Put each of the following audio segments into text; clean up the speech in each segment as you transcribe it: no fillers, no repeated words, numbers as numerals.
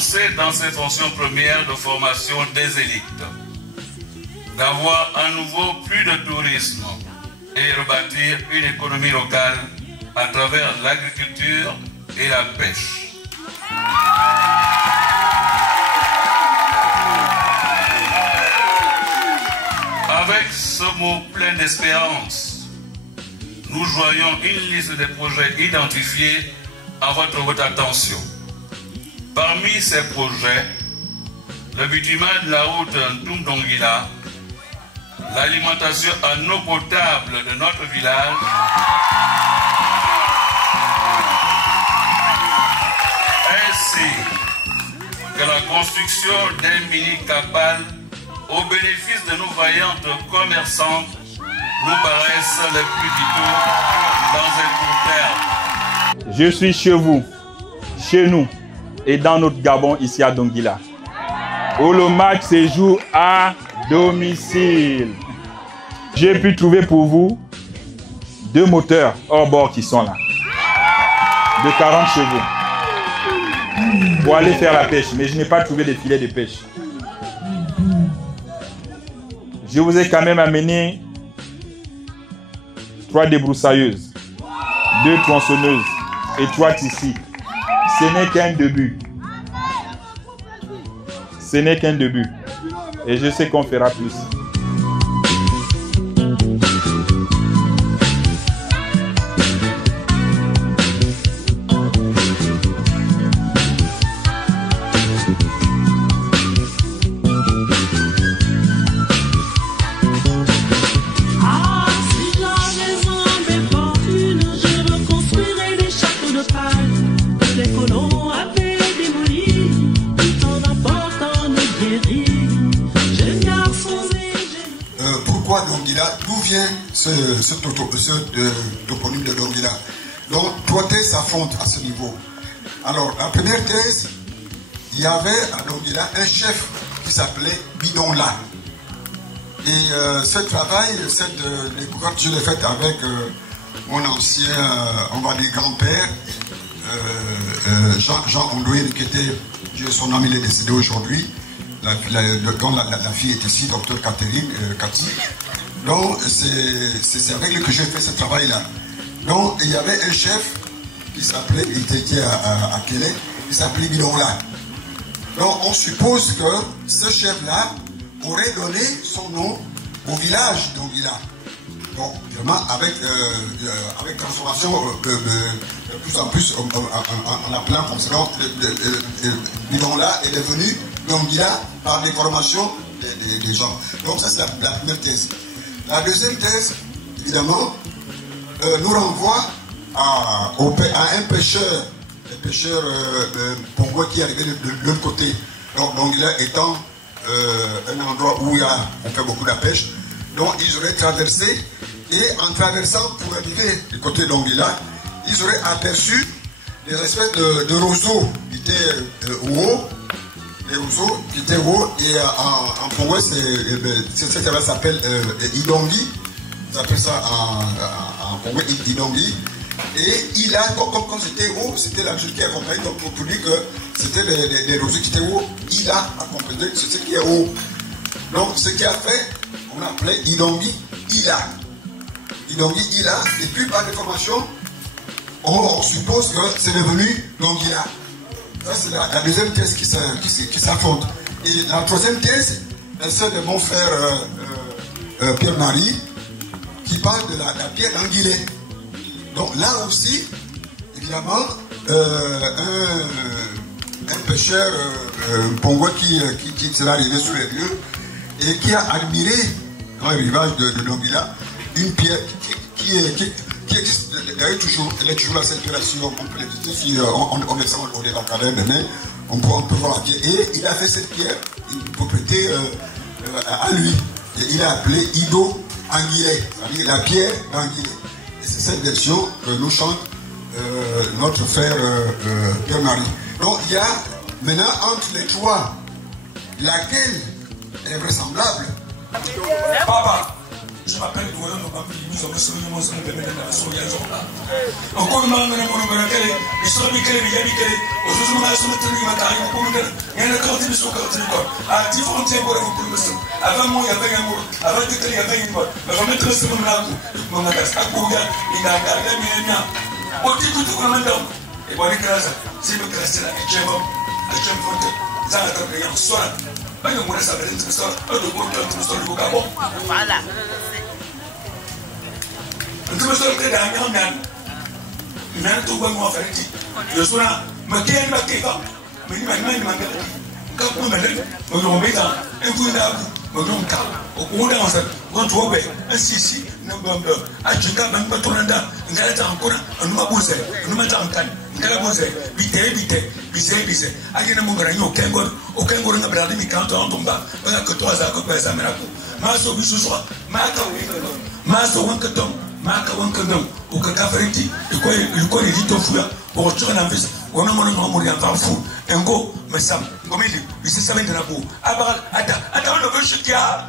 avancer dans ses fonctions premières de formation des élites, d'avoir à nouveau plus de tourisme et rebâtir une économie locale à travers l'agriculture et la pêche. Avec ce mot plein d'espérance, nous joignons une liste de projets identifiés à votre haute attention. Parmi ces projets, le bitument de la route Ntoum-Dongila, l'alimentation en eau potable de notre village, ainsi que la construction d'un mini-capal au bénéfice de nos vaillantes commerçantes nous paraissent les plus vitaux dans un court terme. Je suis chez vous, chez nous et dans notre Gabon ici à Dongila, où le match se joue à domicile. J'ai pu trouver pour vous 2 moteurs hors bord qui sont là, de 40 chevaux, pour aller faire la pêche, mais je n'ai pas trouvé de filet de pêche. Je vous ai quand même amené 3 débroussailleuses, 2 tronçonneuses et 3 tissus. Ce n'est qu'un début. Ce n'est qu'un début. Et je sais qu'on fera plus. Pourquoi Dongila? D'où vient ce toponyme de Dongila? Donc, 3 thèses s'affrontent à ce niveau. Alors, la première thèse, il y avait à Dongila un chef qui s'appelait Bidonla. Et ce travail, cette découverte, je l'ai faite avec mon ancien, on va dire, grand-père, Jean Ondouine, qui était, son nom, il est décédé aujourd'hui. La fille est ici, docteur Catherine Cathy. Donc, c'est avec lui que j'ai fait ce travail-là. Donc, il y avait un chef qui s'appelait, il était à Kélé, il s'appelait Bidonla. Donc, on suppose que ce chef-là aurait donné son nom au village d'Ongila. Donc, vraiment, avec transformation de plus en plus, en appelant comme ça. Donc, Bidonla est devenu Dongila par des formations des gens. Donc ça c'est la première thèse. La deuxième thèse, évidemment, nous renvoie à un pêcheur, le pêcheur Pongo qui est arrivé de l'autre côté. Donc Dongila étant un endroit où on fait beaucoup de pêche. Donc ils auraient traversé et en traversant pour arriver du côté de Dongila, ils auraient aperçu des espèces de roseaux qui étaient hauts. Les roseaux qui étaient hauts et en Pongo, cette terre s'appelle Idongi. Ils appellent ça en Pongo Idongi. Et il a, comme c'était haut, c'était la juge qui accompagnait, donc pour dire que c'était les roseaux qui étaient hauts, il a accompagné ce qui est haut. Donc ce qui a fait, on appelait Idongi Ila. Idongi Ila, et puis par déformation, on suppose que c'est devenu Dongila. Ça, c'est la deuxième thèse qui s'affronte. Et la troisième thèse, c'est celle de mon frère Pierre-Marie, qui parle de la pierre d'Anguillet. Donc là aussi, évidemment, un pêcheur pongo qui s'est arrivé sur les lieux et qui a admiré, dans le rivage de Dongila, une pierre qui existe d'ailleurs toujours. Elle est toujours là, cette pierre, si on peut l'éviter, si on descend au débarcadère demain, on peut voir la pierre. Et il a fait cette pierre, une propriété à lui. Et il a appelé Ido Anguillet, c'est-à-dire la pierre d'Anguillet. Et c'est cette version que nous chante notre frère Pierre-Marie. Donc il y a maintenant entre les trois, laquelle est vraisemblable? Papa, Je m'appelle Douala Nobambi, nous avons sauvé mon son de la Soya Zola. Encore mal, on a mon Monacale, les Somikel, les Yabikele, aux autres nations de Matari, il y a un quartier de son quartier. À différents tiempos pour le son. Avant moi, il y avait un mot, avant de il y avait une mot. Mais on met le second là, mon agas, à Kouya, il a gardé bien. Au titre du commandant, et bon, les grâces, c'est le grâce à Echemo, à Echemo, ça a été en soi. Mais on va savoir une histoire, un de bon temps, une histoire du Gabon. Voilà. Nous sommes sur le terrain, nous avons tout bon à faire. Je suis là, mais qui est le maquet? Mais il m'a dit, quand on m'a dit, on met dans un coup d'arbre, on met au cours d'un an, on trouve un sissi, à Chica, un peu tournant, un gars encore, un m'a bousé, un m'a tantan, un gars bousé, vite, à qui ne m'ont gagné aucun goût n'a pas mis quand on tombe, que toi, ça coupe les Américains. Maso Bissoua, Maso Wankaton. Maka wankandam ukaka fariti iko ni dito fuya o tsona mvisa wona mona mamuri ya vafu engo mesam ngomeli bisi sabende na bu aba ata ono beshikia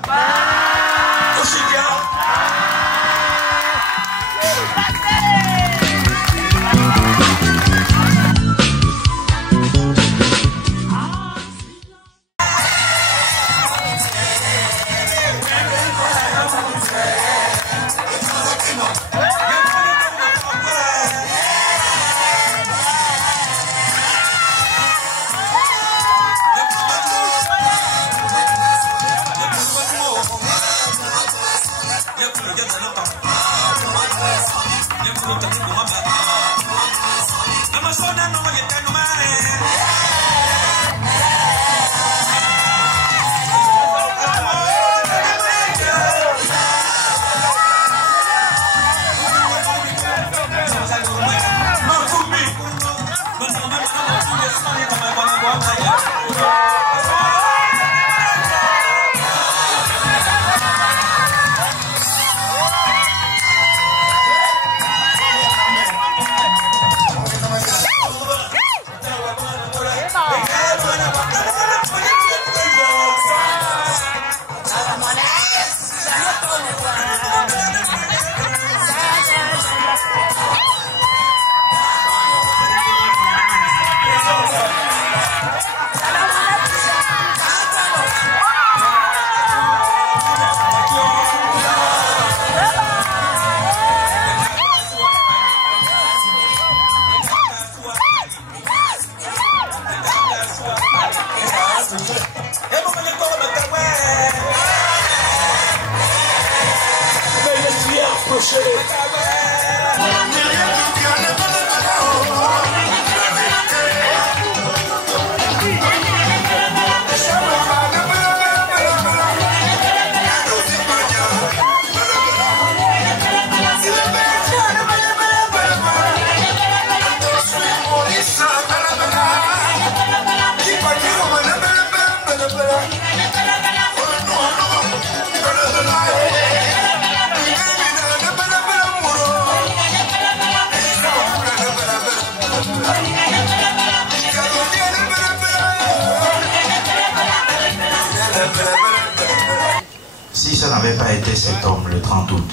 Si ça n'avait pas été cet homme le 30 août,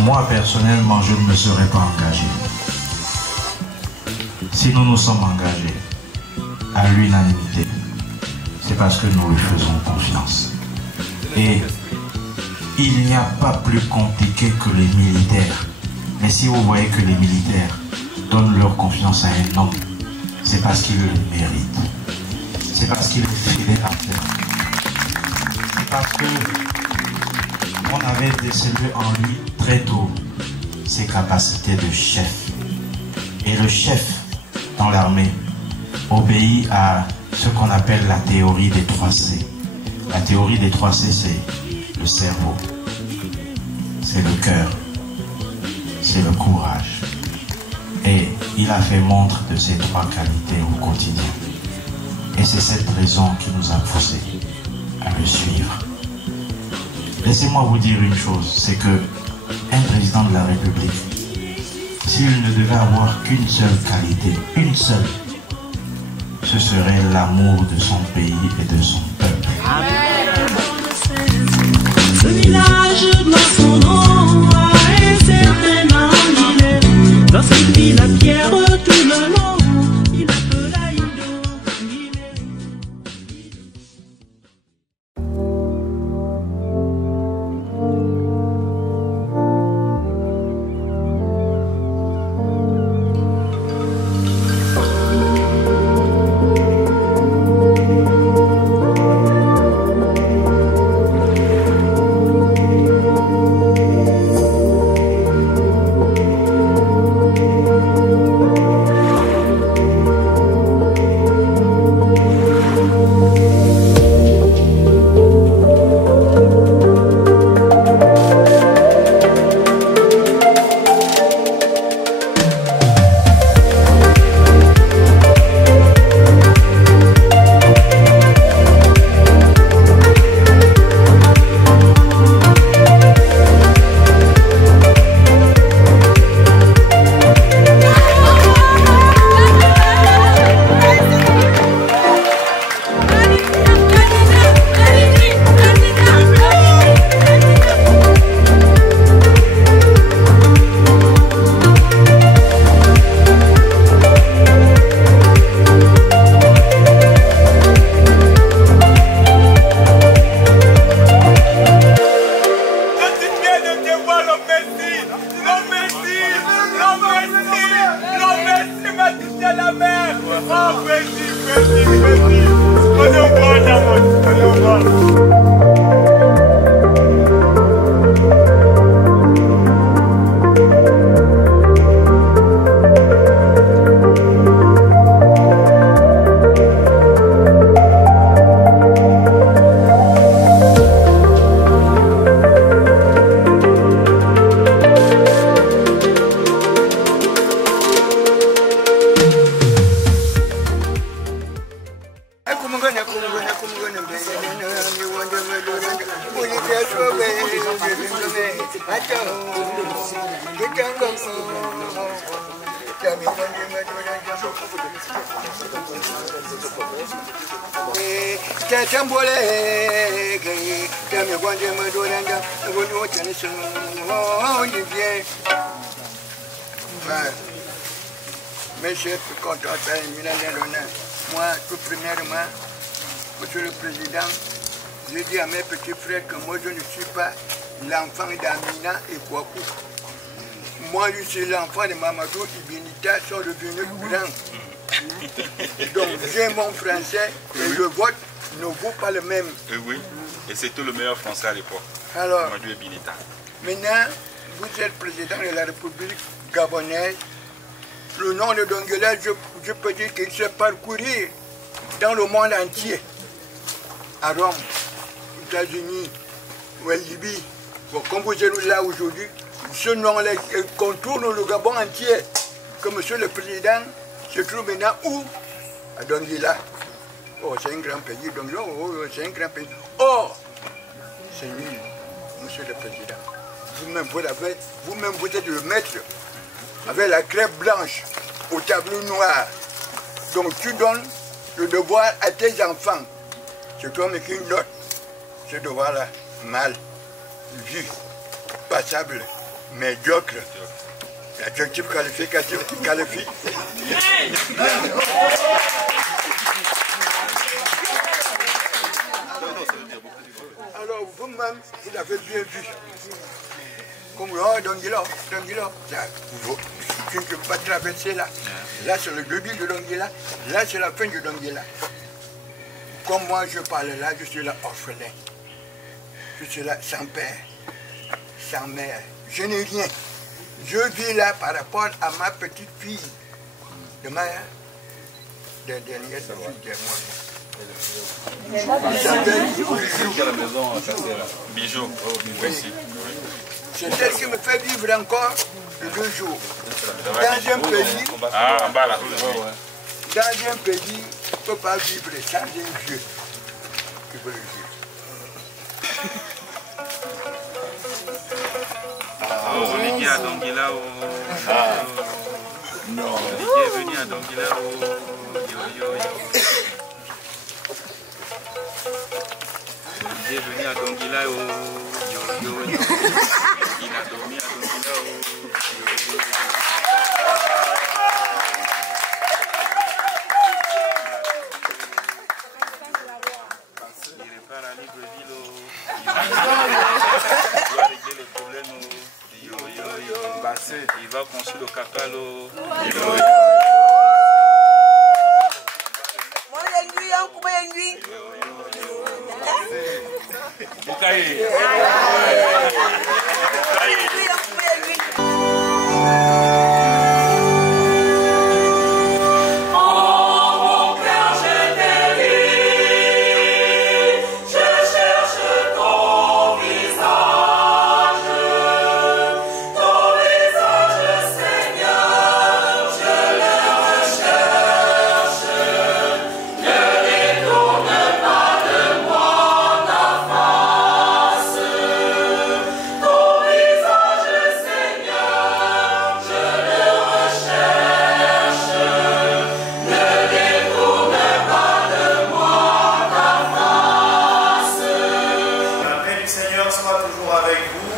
moi personnellement je ne me serais pas engagé. Si nous nous sommes engagés à l'unanimité, c'est parce que nous lui faisons confiance. Et il n'y a pas plus compliqué que les militaires. Mais si vous voyez que les militaires donnent leur confiance à un homme, c'est parce qu'il le mérite. C'est parce qu'il est fidèle à terre. C'est parce que on avait décelé en lui très tôt ses capacités de chef. Et le chef dans l'armée obéit à ce qu'on appelle la théorie des 3C. La théorie des 3C, c'est le cerveau, c'est le cœur, c'est le courage. Et il a fait montre de ces 3 qualités au quotidien. Et c'est cette raison qui nous a poussés à le suivre. Laissez-moi vous dire une chose, c'est que un président de la République, s'il ne devait avoir qu'une seule qualité, une seule, ce serait l'amour de son pays et de son peuple. Amen. Afrique, la pierre tout le long. Il appela Ido. Monsieur moi, tout premièrement, Monsieur le Président, je dis à mes petits frères que moi je ne suis pas l'enfant d'Amina et Kouakou. Moi je suis l'enfant de Mamadou Ibinita, sont devenus grands. Donc j'ai mon français et le vote ne vaut pas le même. Oui, et c'était le meilleur français à l'époque. Alors, Mamadou Ibinita. Maintenant, vous êtes président de la République gabonaise. Le nom de Donguela, je peux dire qu'il s'est parcouru dans le monde entier. À Rome, aux États-Unis, ou à Libye. Bon, comme vous êtes là aujourd'hui, ce nom-là contourne le Gabon entier. Que monsieur le président se trouve maintenant où? À Donguela. Oh, c'est un grand pays, Donguela, oh, c'est un grand pays. Oh, c'est nul, monsieur le président. Vous-même, vous êtes le maître. Avec la crêpe blanche au tableau noir. Donc tu donnes le devoir à tes enfants. C'est toi mais qu'une note. Ce devoir-là, mal, vu, passable, médiocre. Adjectif qualificatif qui qualifie. Alors vous-même, vous l'avez bien vu. Comme oh, Donguela, tu ne peux pas traverser là. Là, c'est le début de Donguela. Là, c'est la fin de Donguela. Comme moi, je parle là, je suis là orphelin. Je suis là sans père, sans mère. Je n'ai rien. Je vis là par rapport à ma petite fille. De ma dernière fille de moi. Bijou. C'est elle qui me fait vivre encore de 2 jours. Dans un pays, dans un pays, on ne peut pas vivre sans un vieux qui veut le vivre. Olivier à Donguela non. Olivier est venu à Donguela Olivier est venu à Donguela il a dormi à Donguela à Libreville. Il va régler les problèmes. Il va construire le cacal. La paix du Seigneur soit toujours avec vous.